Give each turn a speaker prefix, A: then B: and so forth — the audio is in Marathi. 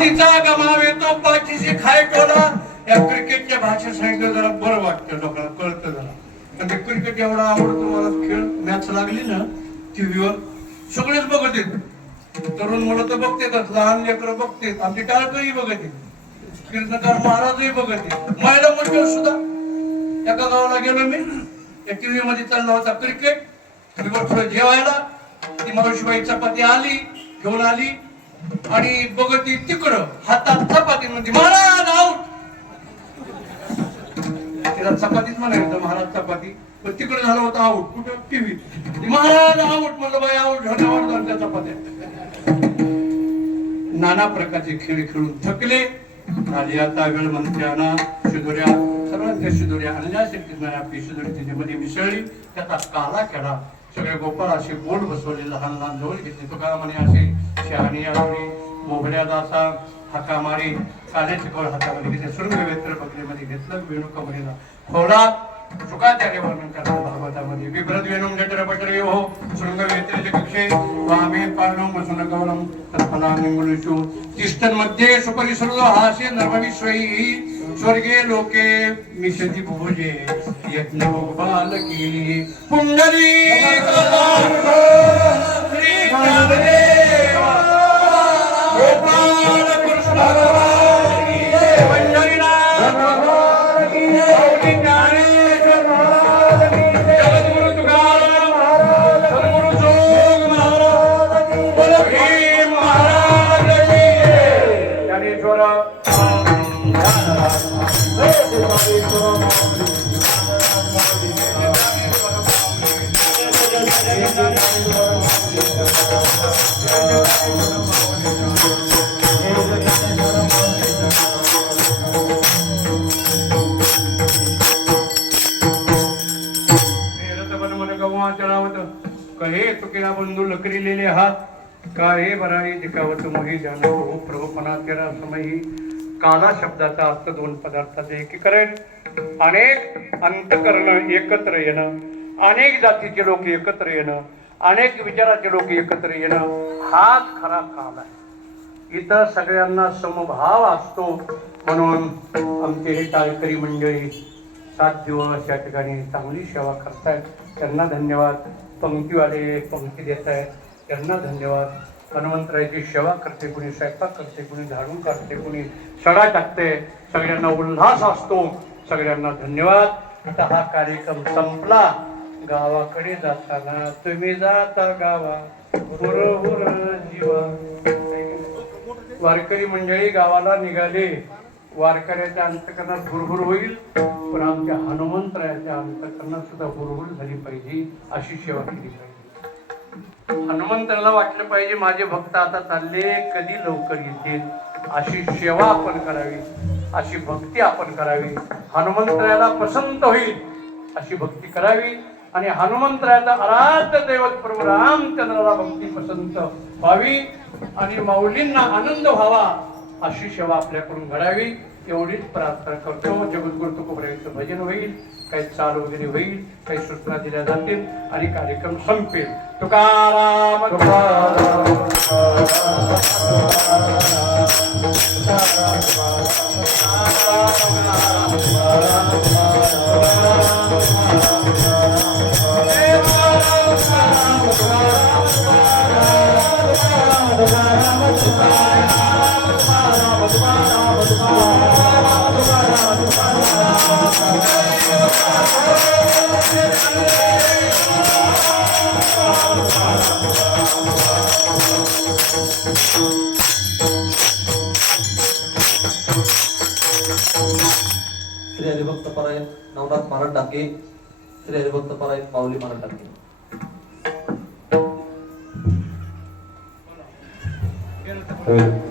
A: तिचा गमावे तो पाठीशी खाय टोला या क्रिकेटच्या भाषेत सांगितलं जरा बरं वाटतं लोकांना कळतं जरा. पण ते क्रिकेट एवढा आवडतो मला खेळ मॅच लागली ना टीव्हीवर सगळेच बघत येत तरुण मुलं तर बघतेच लहान लेकरं बघतेत आमचे टाळकही बघत येत कीर्तनकार महाराजही बघत येत महिला मंडळ सुद्धा. एका गावाला गेलो मी त्या टीव्ही मध्ये चालला होता क्रिकेट. मी जेवायला. ती मावशीबाई चपाती आली घेऊन आली. आणि बघत ती तिकडं हातात चपाती म्हणते महाराज आऊट तिला चपातीच म्हणायचं महाराज चपाती. पण तिकडे झालं होतं आऊट कुठं? टीव्ही. महाराज आऊट म्हणलं बाई आऊट झाल्यावर त्या चपात्या. नाना प्रकारचे खेळ खेळून थकले. आली आता वेळ मंत्र्यांना शिदोऱ्या सर्वांच्या शिदोऱ्या आणल्या. शक्ती आपली शिदोरी त्याच्यामध्ये मिसळली. त्याचा काला केला. सगळे गोपाळ असे बोट बसवले लहान लहान जवळ घेतले. तुकारामाने असे शहाणी आठवडी मोगऱ्या दासा हाका मारी काल्याचे कवळ हातामध्ये घेतले. शृंग वेत्र बकरीमध्ये घेतलं वेणुका म्हणेला खोला शुकाचार्य वर्णन करतात. भागवतामध्ये विभ्रत वेणुम जटर पटर हो शृंग वेत्रेचे कक्षे वामे पार्णम वसुन गौरम तत्फलानि मुनिषु तिष्ठनमध्ये सुपरिसृतो हास्य नर्मविश्वैः स्वर्गे लोके मिशति भोजे कहे चुकीला बंधू लकरीलेले हात. काळे हे बराई दिखावत मोही जाणव हो प्रभूपणा तेरा समयी काला शब्दाचा अर्थ दोन पदार्थाचे एकीकरण. अनेक अंतकरण एकत्र येणं. अनेक जातीचे लोक एकत्र येणं. अनेक विचाराचे लोक एकत्र येणं. हाच खरा काल आहे. इथं सगळ्यांना समभाव असतो. म्हणून आमचे हे टाळकरी मंडळी सात दिवस या ठिकाणी चांगली सेवा करतायत. त्यांना धन्यवाद. पंक्तीवाले पंक्ती देत आहेत त्यांना धन्यवाद. हनुमंतरायची सेवा करते कुणी स्वयंपाक करते कुणी झाडून काढते कुणी सडा टाकते. सगळ्यांना उल्हास असतो. सगळ्यांना धन्यवाद. आता हा कार्यक्रम संपला. गावाकडे जाताना तुम्ही जाता गावा हुर हुर जीवा वारकरी मंडळी गावाला निघाले. वारकऱ्याच्या अंतकरणात हुरहुर होईल. पण आमच्या हनुमंतरायाच्या अंतकरणात सुद्धा हुरहुर झाली पाहिजे अशी सेवा केली पाहिजे. हनुमंतराला वाटलं पाहिजे माझे भक्त आता चालले कधी लवकर येतील? अशी सेवा आपण करावी अशी भक्ती आपण करावी. हनुमंतरायाला पसंत होईल अशी भक्ती करावी. आणि हनुमंतरायाचा आराध्य दैवत प्रभू रामचंद्राला भक्ती पसंत व्हावी. आणि माऊलींना आनंद व्हावा अशी सेवा आपल्याकडून घडावी. एवढीच प्रार्थना करतो. जगद्गुरु तुकोबरायांचं भजन होईल काही चाल वगैरे होईल काही सूचना दिल्या जातील आणि कार्यक्रम संपेल. तुकाराम तुकाराम.
B: श्री हरिभक्त परायण नवनाथ मारण टाके श्री हरिभक्त परायण माऊली मारण 嗯